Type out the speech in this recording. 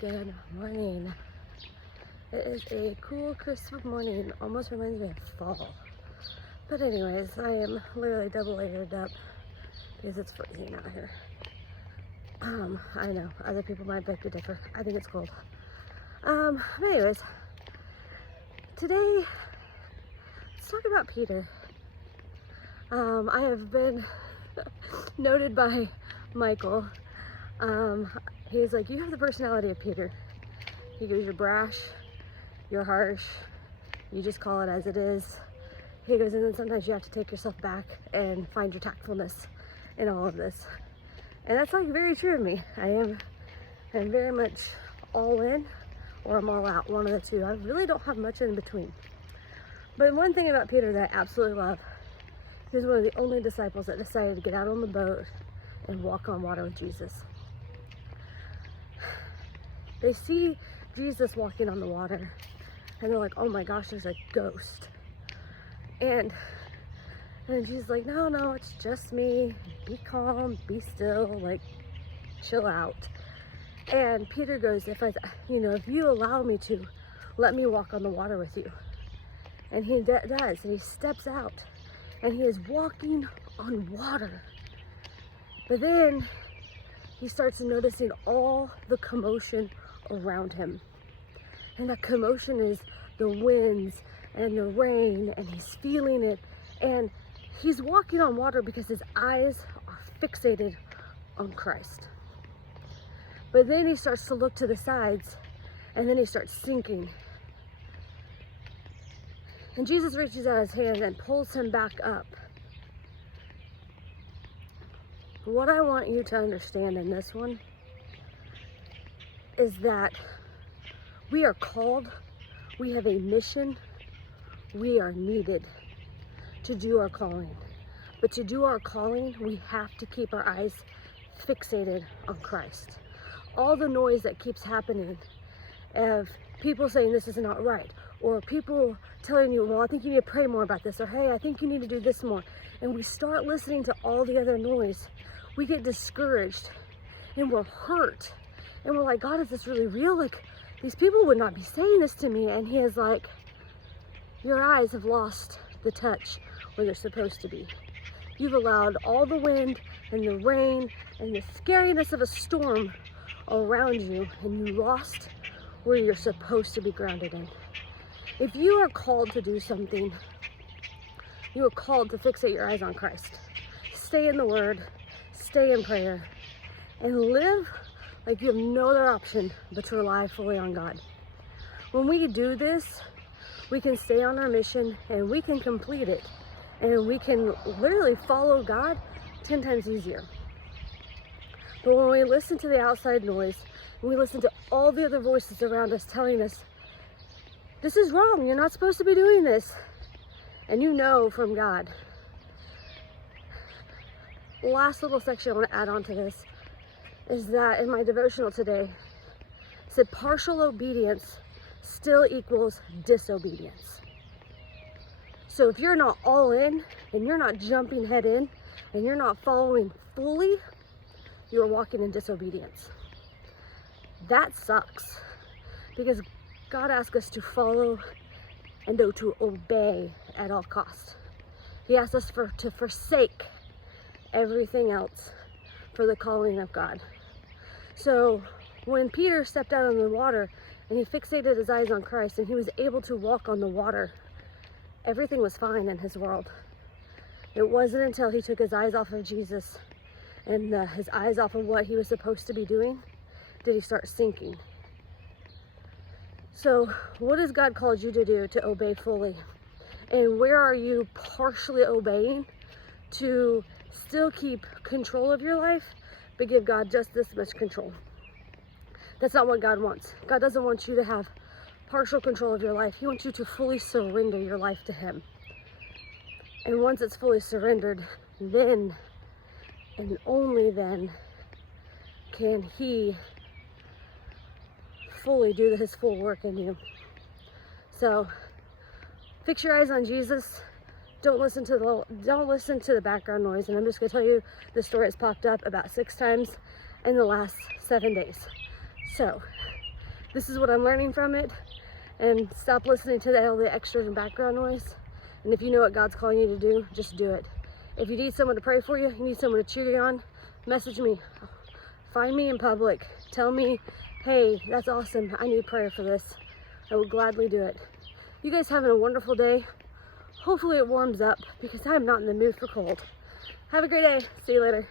Good morning. It is a cool, crisp morning. Almost reminds me of fall. But anyways, I am literally double layered up because it's freezing out here. I know other people might beg to differ. I think it's cold. Anyways, today let's talk about Peter. I have been noted by Michael. He's like, you have the personality of Peter. He goes, you're brash, you're harsh, you just call it as it is. He goes, and then sometimes you have to take yourself back and find your tactfulness in all of this. And that's like very true of me. I'm very much all in or I'm all out, one of the two. I really don't have much in between. But one thing about Peter that I absolutely love, he was one of the only disciples that decided to get out on the boat and walk on water with Jesus. They see Jesus walking on the water and they're like, oh my gosh, there's a ghost. And Jesus like, no, it's just me. Be calm, be still, like chill out. And Peter goes, if you allow me to, let me walk on the water with you. And he does, and he steps out and he is walking on water. But then he starts noticing all the commotion around him. And that commotion is the winds and the rain, and he's feeling it. And he's walking on water because his eyes are fixated on Christ. But then he starts to look to the sides, and then he starts sinking. And Jesus reaches out his hand and pulls him back up. What I want you to understand in this one is that we are called, we have a mission, we are needed to do our calling. But to do our calling, we have to keep our eyes fixated on Christ. All the noise that keeps happening of people saying this is not right, or people telling you, well, I think you need to pray more about this, or hey, I think you need to do this more. And we start listening to all the other noise. We get discouraged and we're hurt. And we're like, God, is this really real? Like, these people would not be saying this to me. And he is like, your eyes have lost the touch where they're supposed to be. You've allowed all the wind and the rain and the scariness of a storm around you, and you lost where you're supposed to be grounded in. If you are called to do something, you are called to fixate your eyes on Christ. Stay in the Word, stay in prayer, and live like you have no other option but to rely fully on God. When we do this, we can stay on our mission and we can complete it. And we can literally follow God 10 times easier. But when we listen to the outside noise, and we listen to all the other voices around us telling us, this is wrong, you're not supposed to be doing this, and you know from God. Last little section I want to add on to this is that in my devotional today, it said partial obedience still equals disobedience. So if you're not all in, and you're not jumping head in, and you're not following fully, you're walking in disobedience. That sucks, because God asks us to follow and to obey at all costs. He asks us to forsake everything else for the calling of God. So when Peter stepped out on the water and he fixated his eyes on Christ and he was able to walk on the water, everything was fine in his world. It wasn't until he took his eyes off of Jesus and his eyes off of what he was supposed to be doing did he start sinking. So what has God called you to do to obey fully? And where are you partially obeying to still keep control of your life, but give God just this much control? That's not what God wants. God doesn't want you to have partial control of your life. He wants you to fully surrender your life to Him. And once it's fully surrendered, then and only then can He fully do His full work in you. So fix your eyes on Jesus. Don't listen to the background noise. And I'm just gonna tell you, this story has popped up about 6 times in the last 7 days. So this is what I'm learning from it, and stop listening to all the extras and background noise. And if you know what God's calling you to do, just do it. If you need someone to pray for you, you need someone to cheer you on, message me. Find me in public. Tell me, hey, that's awesome. I need prayer for this. I will gladly do it. You guys having a wonderful day. Hopefully it warms up because I'm not in the mood for cold. Have a great day. See you later.